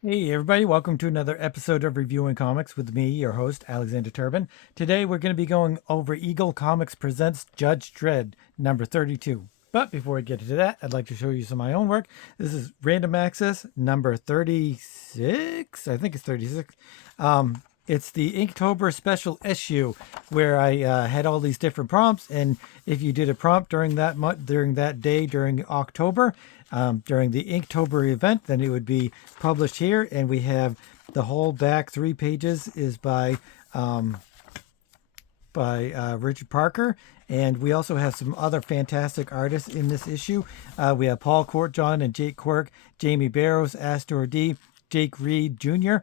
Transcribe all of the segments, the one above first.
Hey everybody, welcome to another episode of Reviewing Comics with me, your host, Alexander Turbin. Today we're going to be going over Eagle Comics Presents Judge Dredd, number 32. But before we get into that, I'd like to show you some of my own work. This is Random Access, number 36. I think it's 36. It's the Inktober special issue where I had all these different prompts, and if you did a prompt during that month, during that day, during October, during the Inktober event, then it would be published here. And we have the whole back 3 pages is by Richard Parker. And we also have some other fantastic artists in this issue. We have Paul Courtjohn and Jake Quirk, Jamie Barrows, Astor D, Jake Reed Jr.,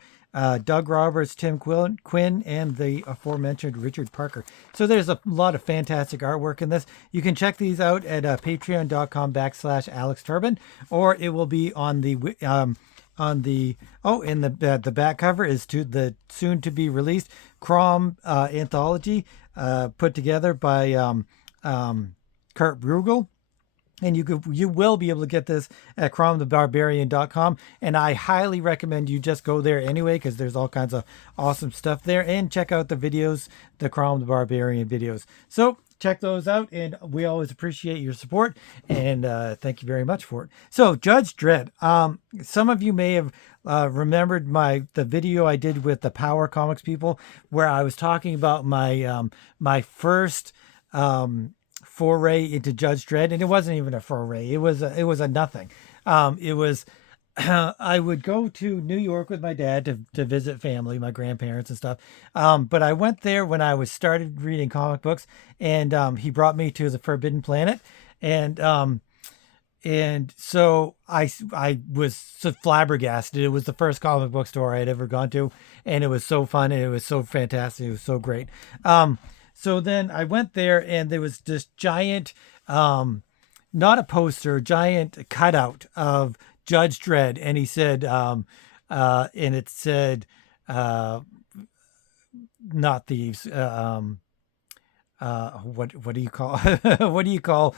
Doug Roberts, Tim Quinn, and the aforementioned Richard Parker. So there's a lot of fantastic artwork in this. You can check these out at patreon.com/Alex Turbin, or it will be on the in the back cover is to the soon to be released Crom anthology put together by Kurt Bruegel. And you will be able to get this at cromthebarbarian.com. And I highly recommend you just go there anyway, because there's all kinds of awesome stuff there. And check out the videos, the Crom the Barbarian videos. So check those out. And we always appreciate your support. And thank you very much for it. So Judge Dredd. Some of you may have remembered the video I did with the Power Comics people, where I was talking about my first foray into Judge Dredd, and it wasn't even a foray. It was a nothing. It was I would go to New York with my dad to visit family, my grandparents and stuff. But I went there when I was started reading comic books, and he brought me to the Forbidden Planet, and so I was so flabbergasted. It was the first comic book store I had ever gone to, and it was so fun and it was so fantastic. It was so great. So then I went there, and there was this giant, not a poster, giant cutout of Judge Dredd, and he said, and it said, not thieves. What do you call what do you call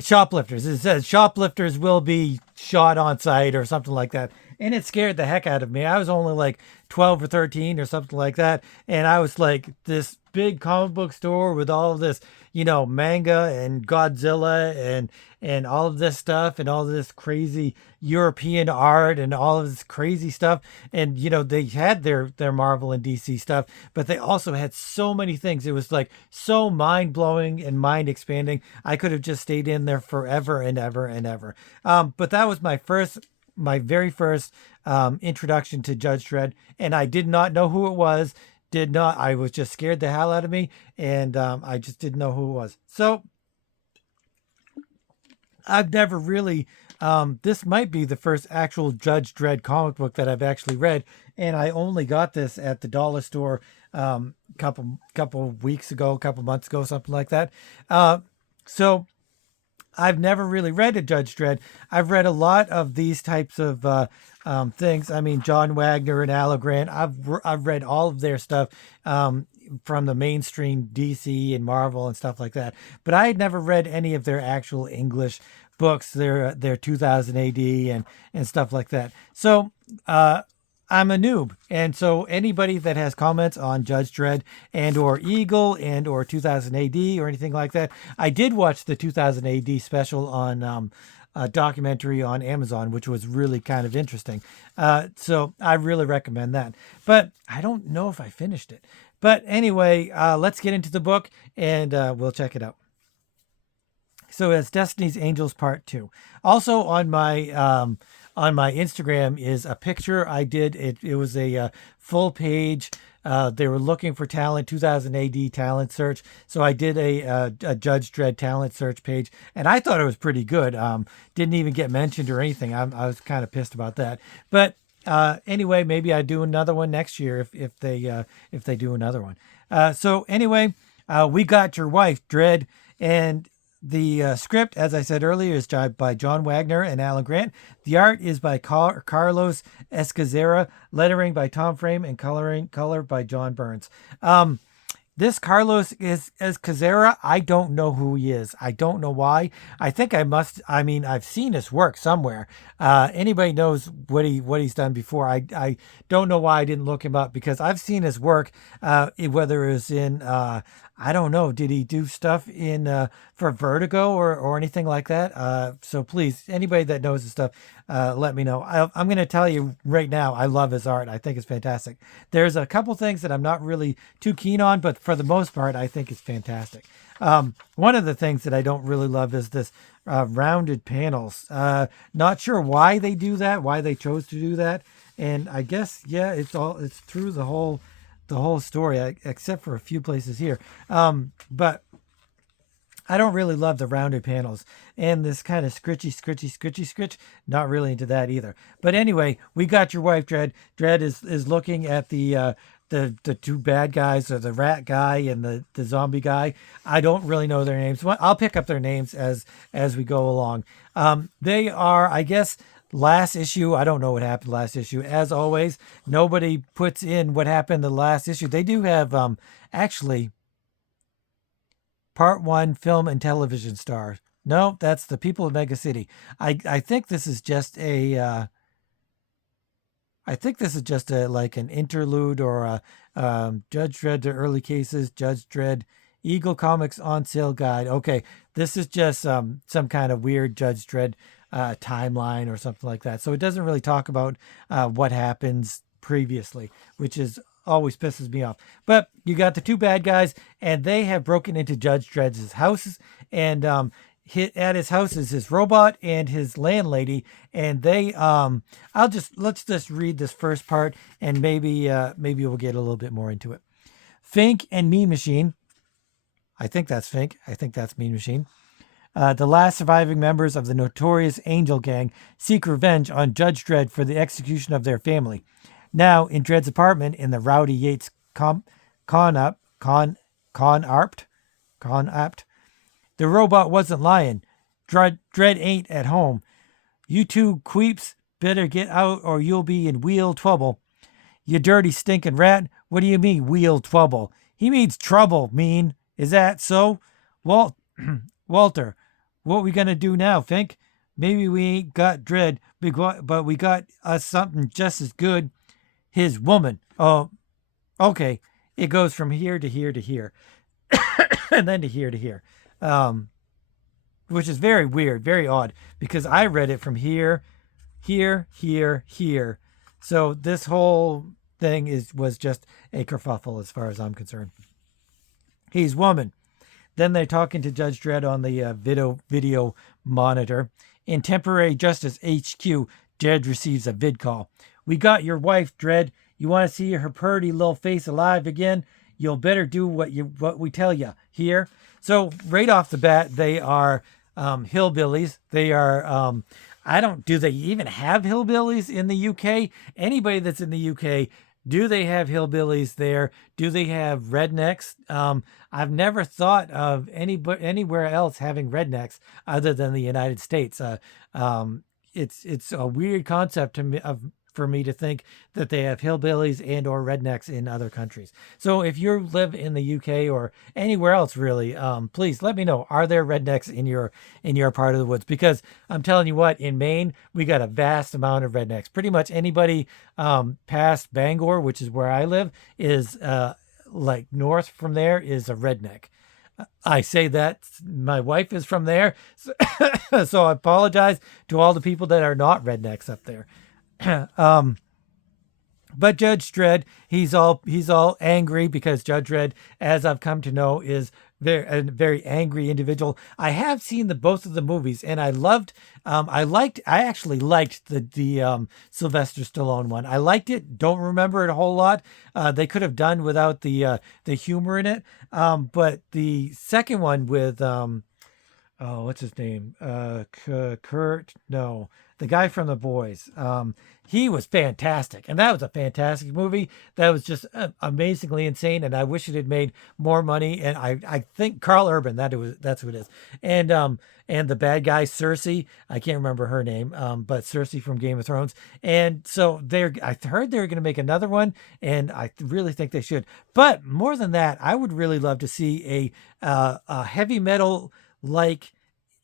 shoplifters? It says shoplifters will be shot on sight or something like that. And it scared the heck out of me. I was only like 12 or 13 or something like that. And I was like, this big comic book store with all of this, manga and Godzilla and all of this stuff and all of this crazy European art and all of this crazy stuff. And, they had their Marvel and DC stuff, but they also had so many things. It was like so mind blowing and mind expanding. I could have just stayed in there forever and ever and ever. But that was my very first introduction to Judge Dredd, and I did not know who it was. I was just scared the hell out of me, and I just didn't know who it was. So I've never really, this might be the first actual Judge Dredd comic book that I've actually read, and I only got this at the dollar store couple weeks ago, couple months ago, something like that. So I've never really read a Judge Dredd. I've read a lot of these types of things. I mean, John Wagner and Alan Grant. I've read all of their stuff from the mainstream DC and Marvel and stuff like that. But I had never read any of their actual English books, their 2000 AD and stuff like that. So I'm a noob. And so anybody that has comments on Judge Dredd and or Eagle and or 2000 AD or anything like that, I did watch the 2000 AD special on a documentary on Amazon, which was really kind of interesting. So I really recommend that. But I don't know if I finished it. But anyway, let's get into the book, and we'll check it out. So it's Destiny's Angels Part 2. Also on my Instagram is a picture I did. It was a full page. They were looking for talent, 2000 AD talent search. So I did a Judge Dredd talent search page, and I thought it was pretty good. Didn't even get mentioned or anything. I was kind of pissed about that. But anyway, maybe I do another one next year if they do another one. So anyway, We Got Your Wife, Dredd, and the script, as I said earlier, is by John Wagner and Alan Grant. The art is by Carlos Escazera, lettering by Tom Frame, and color by John Burns. This Carlos is as Cazera. I don't know who he is. I don't know why. I think I must. I mean, I've seen his work somewhere. Anybody knows what he's done before? I don't know why I didn't look him up because I've seen his work. Whether it was in I don't know. Did he do stuff in for Vertigo or anything like that? So please, anybody that knows his stuff, let me know. I'm going to tell you right now, I love his art. I think it's fantastic. There's a couple things that I'm not really too keen on, but for the most part, I think it's fantastic. One of the things that I don't really love is this rounded panels. Not sure why they do that, why they chose to do that, and I guess yeah, it's through the whole story, except for a few places here. But I don't really love the rounded panels and this kind of scritch. Not really into that either. But anyway, we got your wife, Dredd. Dredd is looking at the two bad guys, or the rat guy and the zombie guy. I don't really know their names. I'll pick up their names as we go along. They are, I guess, last issue. I don't know what happened last issue. As always, nobody puts in what happened the last issue. They do have actually part one film and television stars. No, that's the people of Mega City. I think this is just a I think this is just a like an interlude or a Judge Dredd to early cases, Judge Dredd, Eagle Comics on sale guide. Okay, this is just some kind of weird Judge Dredd timeline or something like that. So it doesn't really talk about what happens previously, which is always pisses me off. But you got the two bad guys, and they have broken into Judge Dredd's house, and at his house is his robot and his landlady, and they let's just read this first part, and maybe we'll get a little bit more into it. Fink and Mean Machine, I think that's Fink, I think that's Mean Machine, the last surviving members of the notorious Angel Gang, seek revenge on Judge Dredd for the execution of their family. Now, in Dredd's apartment in the Rowdy Yates Con Apt, the robot wasn't lying. Dredd ain't at home. You two queeps better get out or you'll be in wheel trouble. You dirty stinking rat. What do you mean, wheel trouble? He means trouble, mean. Is that so? Walter, what we gonna do now, Fink? Maybe we ain't got Dredd, but we got us something just as good. His woman. Oh, okay. It goes from here to here to here. And then to here to here. Which is very weird, very odd, because I read it from here, here. So this whole thing was just a kerfuffle as far as I'm concerned. He's woman. Then they're talking to Judge Dredd on the video monitor. In Temporary Justice HQ, Dredd receives a vid call. We got your wife, Dredd. You want to see her purty little face alive again? You'll better do what we tell you here. So right off the bat, they are hillbillies. They are do they even have hillbillies in the UK? Anybody that's in the UK, do they have hillbillies there? Do they have rednecks? I've never thought of anywhere else having rednecks other than the United States. It's a weird concept for me to think that they have hillbillies and or rednecks in other countries. So if you live in the UK or anywhere else, really, please let me know. Are there rednecks in your part of the woods? Because I'm telling you what, in Maine, we got a vast amount of rednecks. Pretty much anybody past Bangor, which is where I live, is like north from there is a redneck. I say that my wife is from there, so I apologize to all the people that are not rednecks up there. But Judge Dredd, he's all angry because Judge Dredd, as I've come to know, is a very angry individual. I have seen both of the movies, and I actually liked the Sylvester Stallone one. I liked it. Don't remember it a whole lot. They could have done without the humor in it. But the second one with oh, what's his name? Kurt? No, the guy from The Boys. He was fantastic, and that was a fantastic movie. That was just amazingly insane, and I wish it had made more money. And I think Carl Urban, that's who it is, and the bad guy Cersei. I can't remember her name, but Cersei from Game of Thrones. And so I heard they're going to make another one, and I really think they should. But more than that, I would really love to see a heavy metal like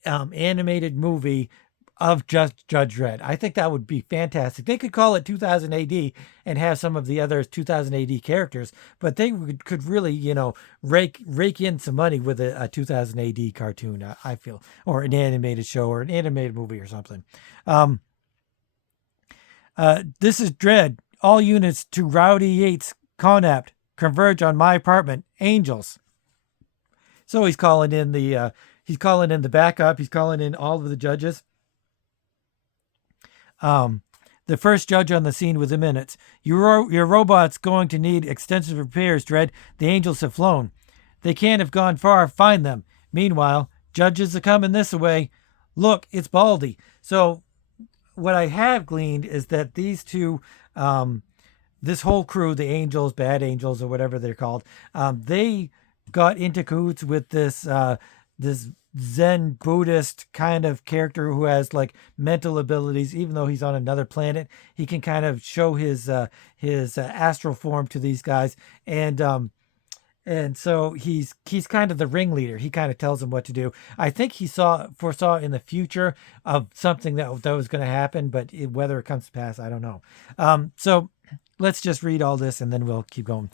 animated movie of just Judge Dredd. I think that would be fantastic. They could call it 2000 AD and have some of the other 2000 AD characters, but they could really, rake in some money with a 2000 AD cartoon. I feel, or an animated show, or an animated movie, or something. Um, this is Dredd. All units to Rowdy Yates Connapt converge on my apartment. Angels. So he's calling in the backup. He's calling in all of the judges. The first judge on the scene within minutes. Your robot's going to need extensive repairs, Dredd. The angels have flown. They can't have gone far. Find them. Meanwhile, judges are coming this way. Look, it's Baldy. So what I have gleaned is that these two, this whole crew, the angels, bad angels, or whatever they're called, they got into cahoots with this Zen Buddhist kind of character who has like mental abilities. Even though he's on another planet, he can kind of show his astral form to these guys, and so he's kind of the ringleader. He kind of tells them what to do. I think he foresaw in the future of something that was going to happen, but whether it comes to pass, I don't know. So let's just read all this and then we'll keep going.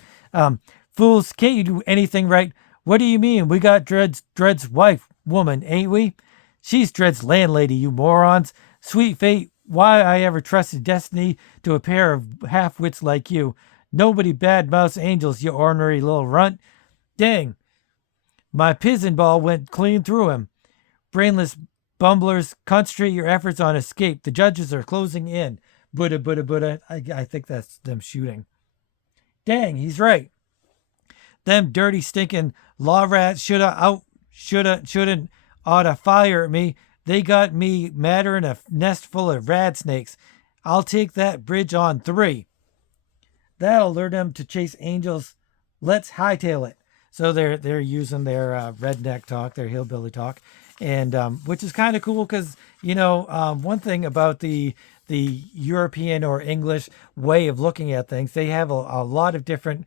Fools, can't you do anything right? What do you mean? We got Dredd's wife, woman, ain't we? She's Dredd's landlady, you morons. Sweet fate, why I ever trusted destiny to a pair of half-wits like you. Nobody bad-mouths angels, you ornery little runt. Dang, my pigeon ball went clean through him. Brainless bumblers, concentrate your efforts on escape. The judges are closing in. Buddha, Buddha, Buddha. I think that's them shooting. Dang, he's right. Them dirty stinking law rats shouldn't oughta fire me. They got me madder than a nest full of rad snakes. I'll take that bridge on 3. That'll lure them to chase angels. Let's hightail it. So they're using their redneck talk, their hillbilly talk, and which is kind of cool because one thing about the European or English way of looking at things, they have a lot of different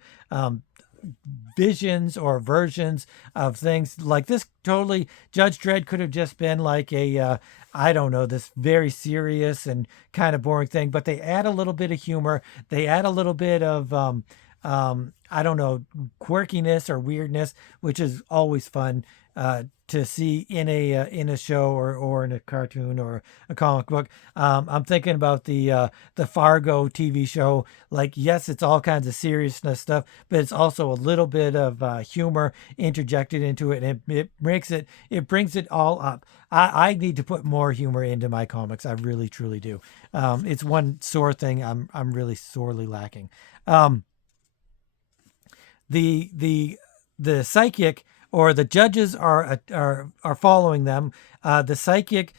visions or versions of things. Like this, totally Judge Dredd could have just been like I don't know, this very serious and kind of boring thing, but they add a little bit of humor. They add a little bit of I don't know, quirkiness or weirdness, which is always fun to see in a show or in a cartoon or a comic book. I'm thinking about the Fargo TV show. Like, yes, it's all kinds of seriousness stuff, but it's also a little bit of humor interjected into it, and it brings it all up. I need to put more humor into my comics. I really truly do. It's one sore thing I'm really sorely lacking. The psychic or the judges are following them. The psychic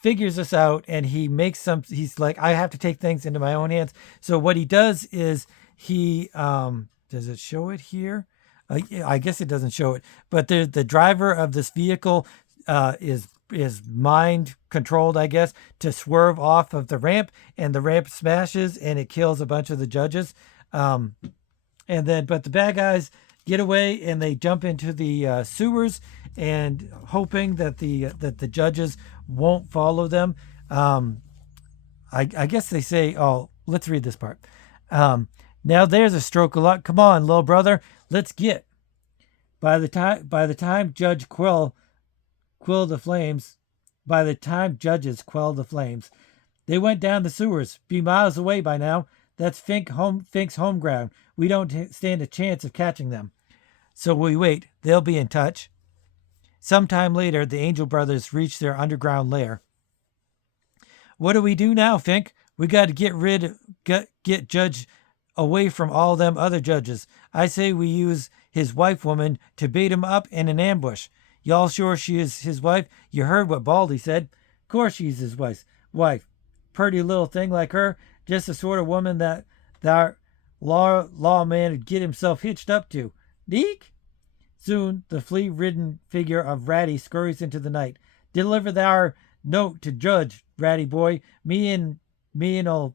figures this out, and he's like, I have to take things into my own hands. So what he does is he does it show it here? I guess it doesn't show it, but the driver of this vehicle is mind controlled, I guess, to swerve off of the ramp, and the ramp smashes and it kills a bunch of the judges. But the bad guys get away and they jump into the sewers, and hoping that the judges won't follow them. I guess they say, oh, let's read this part. Now there's a stroke of luck. Come on, little brother, let's get. By the time Judge quell the flames, by the time judges quell the flames, they went down the sewers. Be miles away by now. That's Fink's home ground. We don't stand a chance of catching them. So we wait. They'll be in touch. Sometime later, the Angel Brothers reach their underground lair. What do we do now, Fink? We got to get Judge away from all them other judges. I say we use his wife woman to bait him up in an ambush. Y'all sure she is his wife? You heard what Baldy said. Of course she's his wife. Pretty little thing like her. Just the sort of woman that lawman would get himself hitched up to. Deke? Soon the flea-ridden figure of Ratty scurries into the night. Deliver thou note to Judge, Ratty boy. Me and mean'll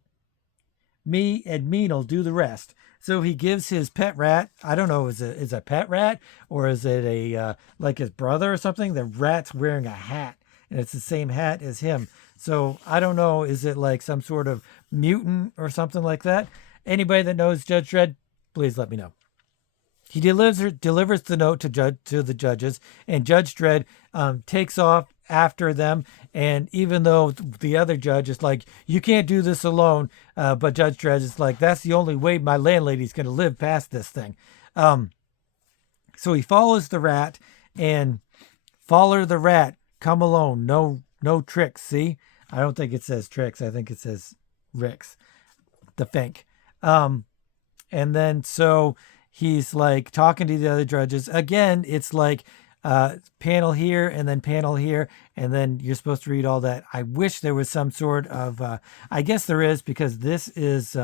do the rest. So he gives his pet rat. I don't know, is it a pet rat or is it a like his brother or something? The rat's wearing a hat, and it's the same hat as him. So I don't know. Is it like some sort of mutant or something like that? Anybody that knows Judge Dredd, please let me know. He delivers the note to the judges, and Judge Dredd takes off after them. And even though the other judge is like, you can't do this alone, but Judge Dredd is like, that's the only way my landlady's going to live past this thing. So he follows the rat, and follow the rat, come alone, no tricks. See, I don't think it says tricks. I think it says Ricks, the Fink. And then so he's like talking to the other judges again. It's like panel here and then panel here, and then you're supposed to read all that. I wish there was some sort of I guess there is, because this is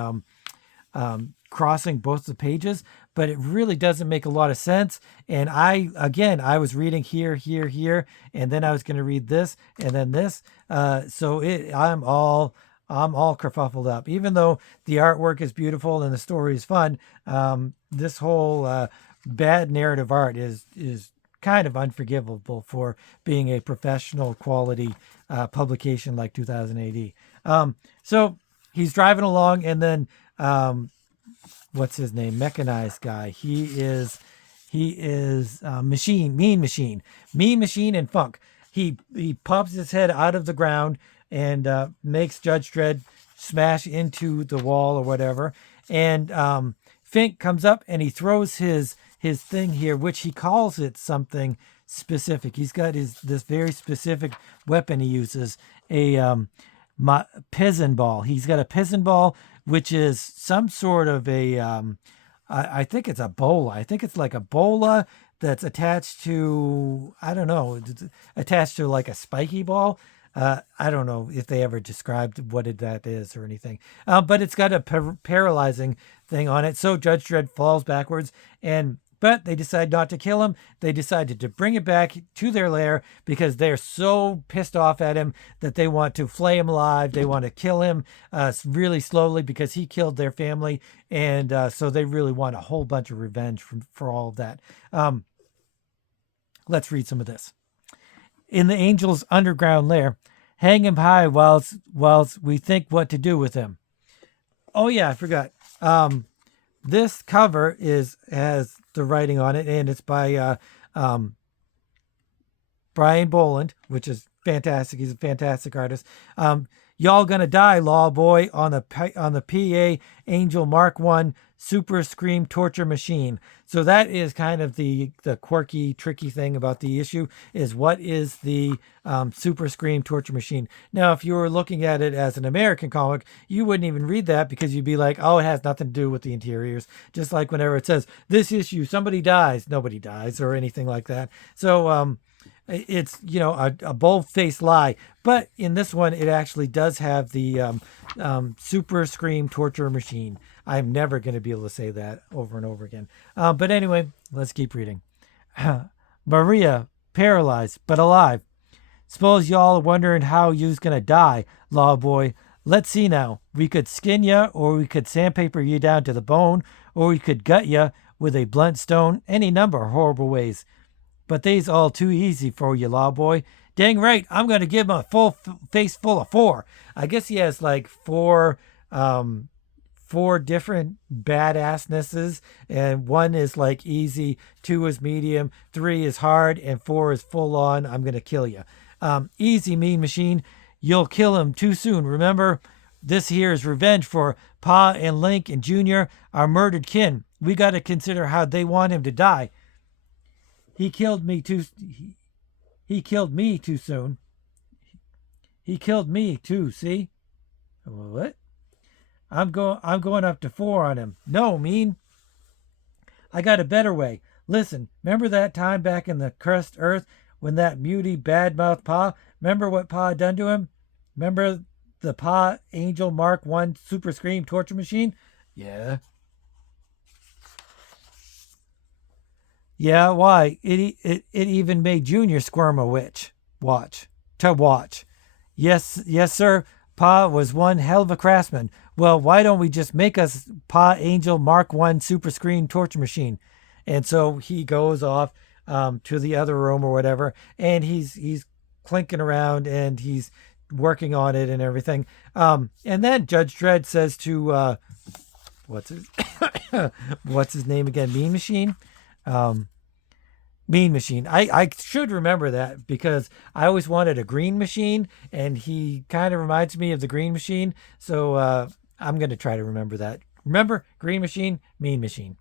crossing both the pages, but it really doesn't make a lot of sense. And I was reading here, and then I was going to read this and then this. So I'm all kerfuffled up. Even though the artwork is beautiful and the story is fun, this whole bad narrative art is kind of unforgivable for being a professional quality publication like 2000 AD. So he's driving along, and then what's his name? Mechanized guy. He is Mean Machine and Funk. He pops his head out of the ground and makes Judge Dredd smash into the wall or whatever. And Fink comes up and he throws his thing here, which he calls it something specific. He's got this very specific weapon he uses, a pizen ball. He's got a pizen ball, which is some sort of a I think it's a bola. I think it's like a bola that's attached to, I don't know, attached to like a spiky ball. I don't know if they ever described what that is or anything. But it's got a paralyzing thing on it. So Judge Dredd falls backwards, but they decide not to kill him. They decided to bring it back to their lair because they're so pissed off at him that they want to flay him alive. They want to kill him really slowly because he killed their family. And so they really want a whole bunch of revenge for all of that. Let's read some of this. In the angel's underground lair, hang him high whilst we think what to do with him. Oh yeah, I forgot. This cover has the writing on it, and it's by Brian Boland, which is fantastic. He's a fantastic artist. Y'all gonna die, law boy, on the PA Angel Mark I Super Scream Torture Machine. So that is kind of the quirky, tricky thing about the issue, is what is the Super Scream Torture Machine. Now, if you were looking at it as an American comic, you wouldn't even read that because you'd be like, oh, it has nothing to do with the interiors. Just like whenever it says, this issue, somebody dies, nobody dies, or anything like that. So it's, a bold-faced lie. But in this one, it actually does have the Super Scream Torture Machine. I'm never going to be able to say that over and over again. But anyway, let's keep reading. Maria, paralyzed, but alive. Suppose y'all are wondering how you's going to die, law boy. Let's see now. We could skin ya, or we could sandpaper you down to the bone, or we could gut ya with a blunt stone, any number of horrible ways. But they's all too easy for you, law boy. Dang right, I'm going to give him a full face full of 4. I guess he has like 4 different badassnesses, and 1 is like easy, 2 is medium, 3 is hard, and 4 is full on, I'm going to kill you. Easy, Mean Machine. You'll kill him too soon. Remember, this here is revenge for Pa and Link and Junior, our murdered kin. We got to consider how they want him to die. He killed me too soon. He killed me too, see? What? I'm going up to 4 on him. No, Mean. I got a better way. Listen, remember that time back in the cursed earth when that muty bad-mouthed Pa, remember what Pa done to him? Remember the Pa Angel Mark 1 Super Scream torture machine? Yeah. Yeah, why? It even made Junior squirm a witch. Watch. Yes, sir. Pa was one hell of a craftsman. Well, why don't we just make us Pa Angel Mark 1 Super Screen torture machine? And so he goes off to the other room or whatever, and he's clinking around and he's working on it and everything. And then Judge Dredd says to what's his what's his name again? Mean Machine. Um, Mean Machine. I should remember that because I always wanted a green machine, and he kind of reminds me of the Green Machine. So I'm going to try to remember that. Remember, Green Machine, Mean Machine.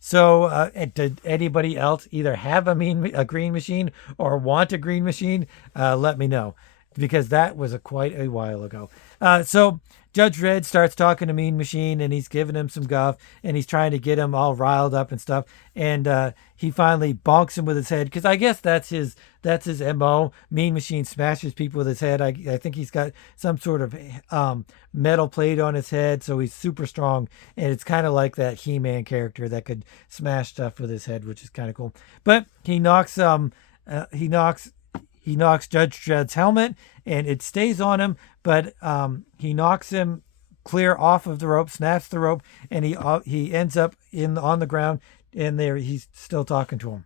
Did anybody else either have a green machine or want a green machine? Let me know, because that was quite a while ago. So Judge Dredd starts talking to Mean Machine, and he's giving him some guff, and he's trying to get him all riled up and stuff. And he finally bonks him with his head, because I guess that's his MO. Mean Machine smashes people with his head. I think he's got some sort of metal plate on his head, so he's super strong. And it's kind of like that He-Man character that could smash stuff with his head, which is kind of cool. But he knocks Judge Dredd's helmet, and it stays on him, but he knocks him clear off of the rope, snaps the rope, and he ends up on the ground, and there he's still talking to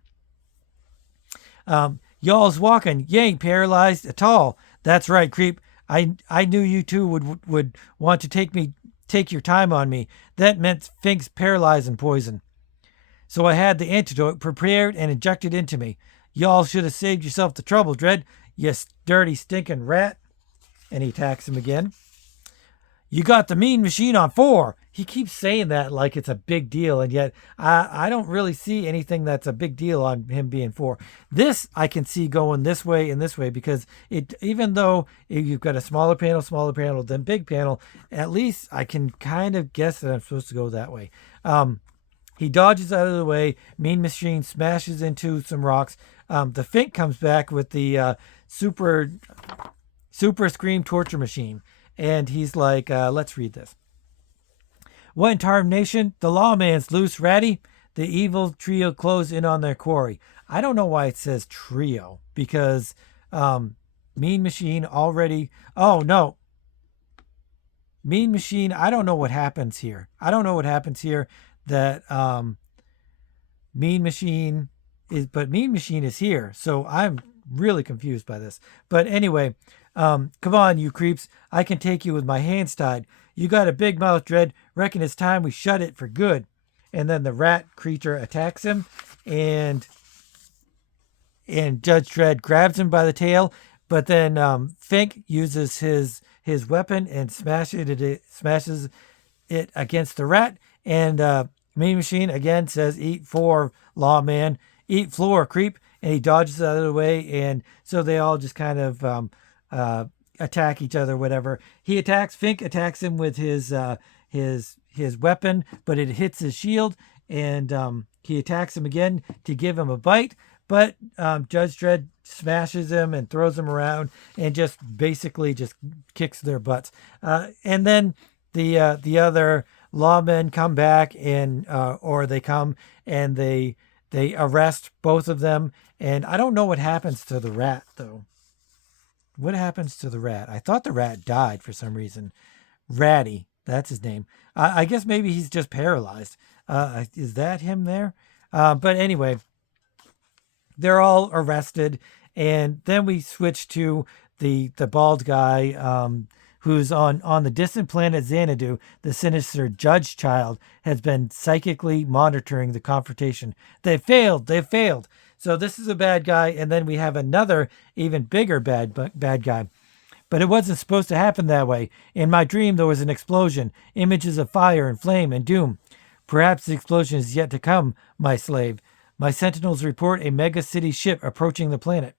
him. Y'all's walking. You ain't paralyzed at all. That's right, creep. I knew you two would want to take your time on me. That meant Fink's paralyzing poison. So I had the antidote prepared and injected into me. Y'all should have saved yourself the trouble, Dredd, you dirty stinking rat. And he attacks him again. You got the Mean Machine on 4. He keeps saying that like it's a big deal, and yet I don't really see anything that's a big deal on him being 4. This I can see going this way and this way, because even though you've got a smaller panel than big panel, at least I can kind of guess that I'm supposed to go that way. He dodges out of the way. Mean Machine smashes into some rocks. The Fink comes back with the super Scream torture machine. And he's like, let's read this. What in tarnation? The lawman's loose, ratty. The evil trio close in on their quarry. I don't know why it says trio, because Mean Machine already... Oh, no. Mean Machine, I don't know what happens here. That Mean Machine is here. So I'm really confused by this. But anyway... come on, you creeps. I can take you with my hands tied. You got a big mouth, Dredd. Reckon it's time we shut it for good. And then the rat creature attacks him, and Judge Dredd grabs him by the tail. But then Fink uses his weapon and smashes it against the rat. And Mean Machine again says, "Eat 4, lawman. Eat floor, creep." And he dodges out of the way, and so they all just kind of attack each other, whatever. Fink attacks him with his weapon, but it hits his shield, and he attacks him again to give him a bite, but Judge Dredd smashes him and throws him around and just basically just kicks their butts. And then the other lawmen come back, and or they come and they arrest both of them, and I don't know what happens to the rat, though. What happens to the rat? I thought the rat died for some reason. Ratty, that's his name. I guess maybe he's just paralyzed. Is that him there? But anyway, they're all arrested, and then we switch to the bald guy who's on the distant planet Xanadu. The sinister Judge Child has been psychically monitoring the confrontation. They failed. So this is a bad guy, and then we have another even bigger bad guy. But it wasn't supposed to happen that way. In my dream, there was an explosion, images of fire and flame and doom. Perhaps the explosion is yet to come, my slave. My sentinels report a mega-city ship approaching the planet.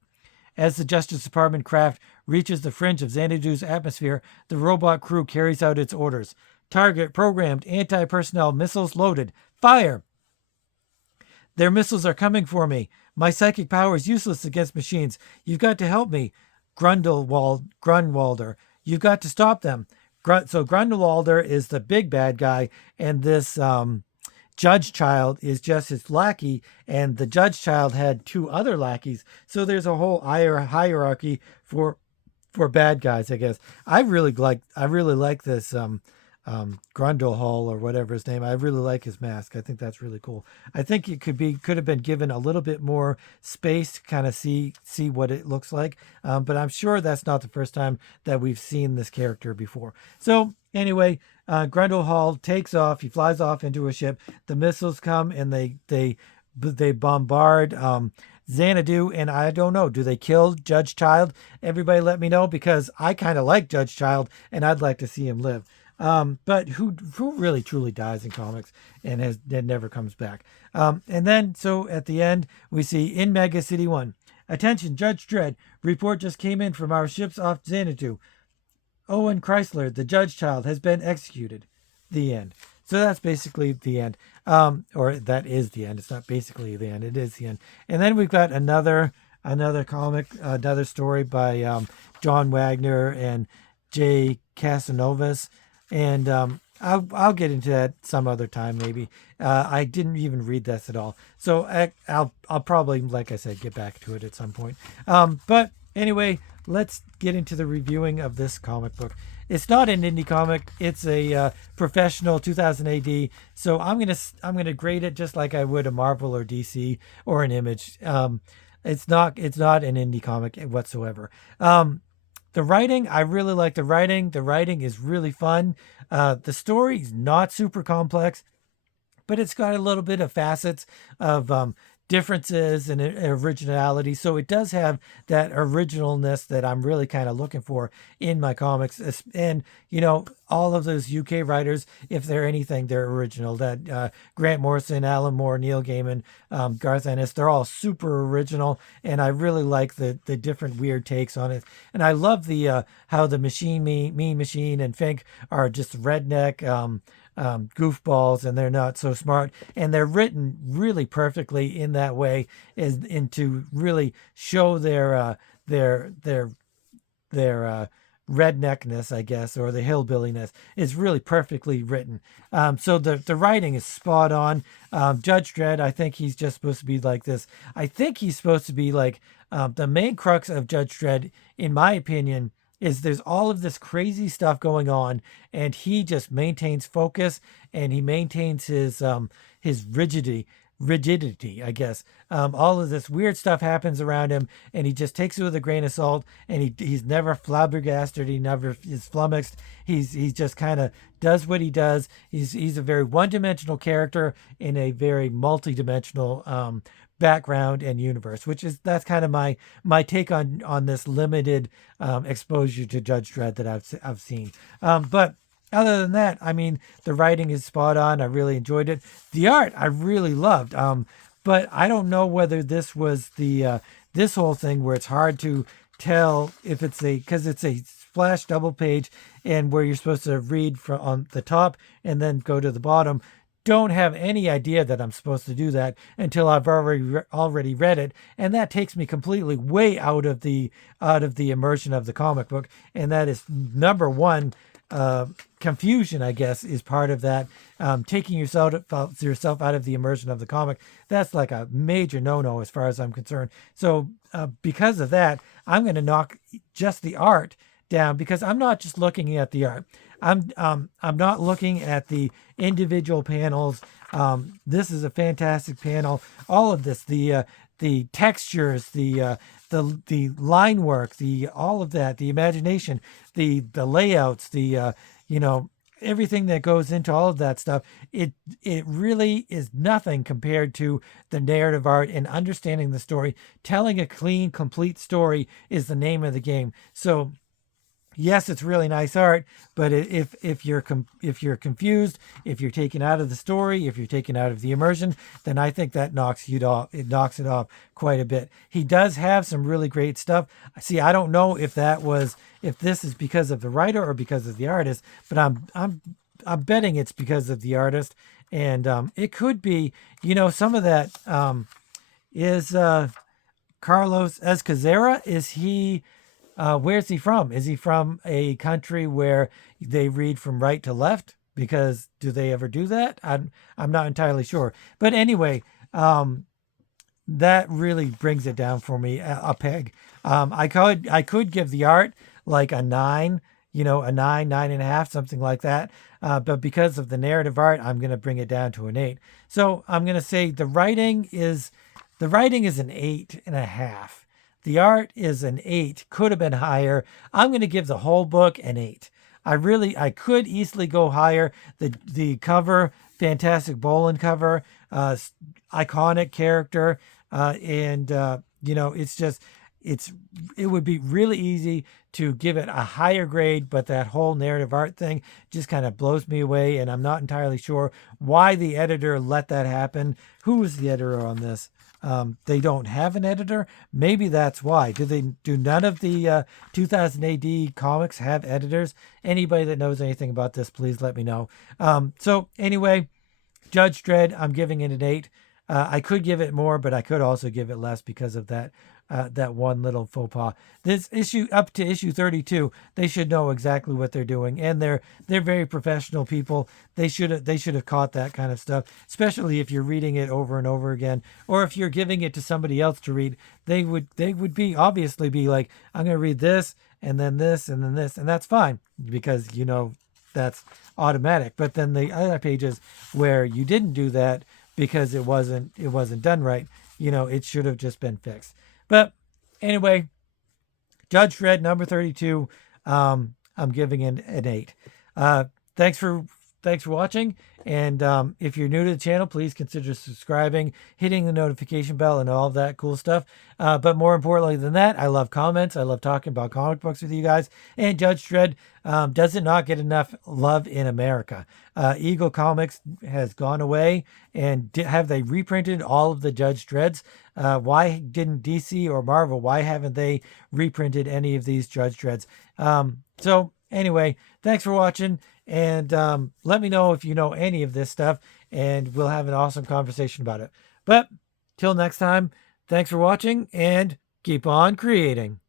As the Justice Department craft reaches the fringe of Xanadu's atmosphere, the robot crew carries out its orders. Target programmed, anti-personnel missiles loaded. Fire! Their missiles are coming for me. My psychic power is useless against machines. You've got to help me, Grunwalder. You've got to stop them. So Grunwalder is the big bad guy, and this Judge Child is just his lackey, and the Judge Child had two other lackeys. So there's a whole hierarchy for bad guys, I guess. I really like this Grundle Hall or whatever his name. I really like his mask. I think that's really cool. I think it could have been given a little bit more space to kind of see what it looks like. But I'm sure that's not the first time that we've seen this character before. So anyway, Grundle Hall takes off. He flies off into a ship. The missiles come and they bombard Xanadu, and I don't know, do they kill Judge Child? Everybody let me know, because I kind of like Judge Child and I'd like to see him live. But who really truly dies in comics and never comes back. And then, so at the end, we see in Mega City 1, attention, Judge Dredd, report just came in from our ships off Xanadu. Owen Chrysler, the Judge Child, has been executed. The end. So that's basically the end. Or that is the end. It's not basically the end. It is the end. And then we've got another comic, another story by John Wagner and Jay Casanovas. And I'll get into that some other time, maybe. I didn't even read this at all. So I'll probably, like I said, get back to it at some point. But anyway, let's get into the reviewing of this comic book. It's not an indie comic. It's a professional 2000 AD. So I'm gonna grade it just like I would a Marvel or DC or an Image. It's not an indie comic whatsoever. The writing, I really like the writing. The writing is really fun. The story is not super complex, but it's got a little bit of facets of differences and originality. So it does have that originalness that I'm really kind of looking for in my comics. And, all of those UK writers, if they're anything, they're original. That Grant Morrison, Alan Moore, Neil Gaiman, Garth Ennis, they're all super original. And I really like the different weird takes on it. And I love the how the Mean Machine and Fink are just redneck goofballs, and they're not so smart, and they're written really perfectly in that way, and to really show their redneckness, I guess, or the hillbilliness is really perfectly written. So the writing is spot on. Judge Dredd, I think he's just supposed to be like this. I think he's supposed to be like the main crux of Judge Dredd, in my opinion, is there's all of this crazy stuff going on, and he just maintains focus, and he maintains his rigidity, I guess. All of this weird stuff happens around him, and he just takes it with a grain of salt, and he's never flabbergasted, he never is flummoxed. He's just kind of does what he does. He's a very one-dimensional character in a very multi-dimensional background and universe, that's kind of my take on this limited exposure to Judge Dredd that I've seen. But other than that, I mean, the writing is spot on. I really enjoyed it. The art I really loved. But I don't know whether this was this whole thing where it's hard to tell if because it's a splash double page, and where you're supposed to read from on the top and then go to the bottom. Don't have any idea that I'm supposed to do that until I've already read it, and that takes me completely way out of the immersion of the comic book, and that is number one. Confusion, I guess, is part of that. Taking yourself out of the immersion of the comic, that's like a major no-no as far as I'm concerned. So because of that, I'm going to knock just the art down, because I'm not just looking at the art. I'm not looking at the individual panels. This is a fantastic panel. All of this, the textures, the line work, all of that, the imagination, the layouts, everything that goes into all of that stuff. It really is nothing compared to the narrative art and understanding the story. Telling a clean, complete story is the name of the game. So yes, it's really nice art, but if you're confused, if you're taken out of the story, if you're taken out of the immersion, then I think that knocks it off quite a bit. He does have some really great stuff. See, I don't know if this is because of the writer or because of the artist, but I'm betting it's because of the artist, and it could be, some of that. is Carlos Escazera. Is he? Where's he from? Is he from a country where they read from right to left? Because do they ever do that? I'm not entirely sure. But anyway, um, that really brings it down for me a peg. I could give the art like a 9, a 9.5, something like that. But because of the narrative art, I'm gonna bring it down to an 8. So I'm gonna say the writing is an 8.5. The art is an 8. Could have been higher. I'm gonna give the whole book an 8. I could easily go higher. The cover, fantastic Bolin cover, iconic character, and it's just it would be really easy to give it a higher grade, but that whole narrative art thing just kind of blows me away, and I'm not entirely sure why the editor let that happen. Who was the editor on this? They don't have an editor. Maybe that's why. Do none of the 2000 AD comics have editors? Anybody that knows anything about this, please let me know. So anyway, Judge Dredd, I'm giving it an 8. I could give it more, but I could also give it less because of that one little faux pas. This issue up to issue 32, they should know exactly what they're doing, and they're very professional people. They should have caught that kind of stuff, especially if you're reading it over and over again, or if you're giving it to somebody else to read. They would be obviously be like, I'm going to read this and then this and then this, and that's fine because that's automatic. But then the other pages where you didn't do that because it wasn't done right, it should have just been fixed. But anyway, Judge Dredd number 32, I'm giving it an 8. Uh, thanks for watching, and if you're new to the channel, please consider subscribing, hitting the notification bell, and all of that cool stuff. But more importantly than that, I love comments. I love talking about comic books with you guys. And Judge Dredd does not get enough love in America. Eagle Comics has gone away, and have they reprinted all of the Judge Dredds? Why didn't DC or Marvel? Why haven't they reprinted any of these Judge Dredds? So anyway, thanks for watching, and let me know if you know any of this stuff, and we'll have an awesome conversation about it. But till next time, thanks for watching, and keep on creating.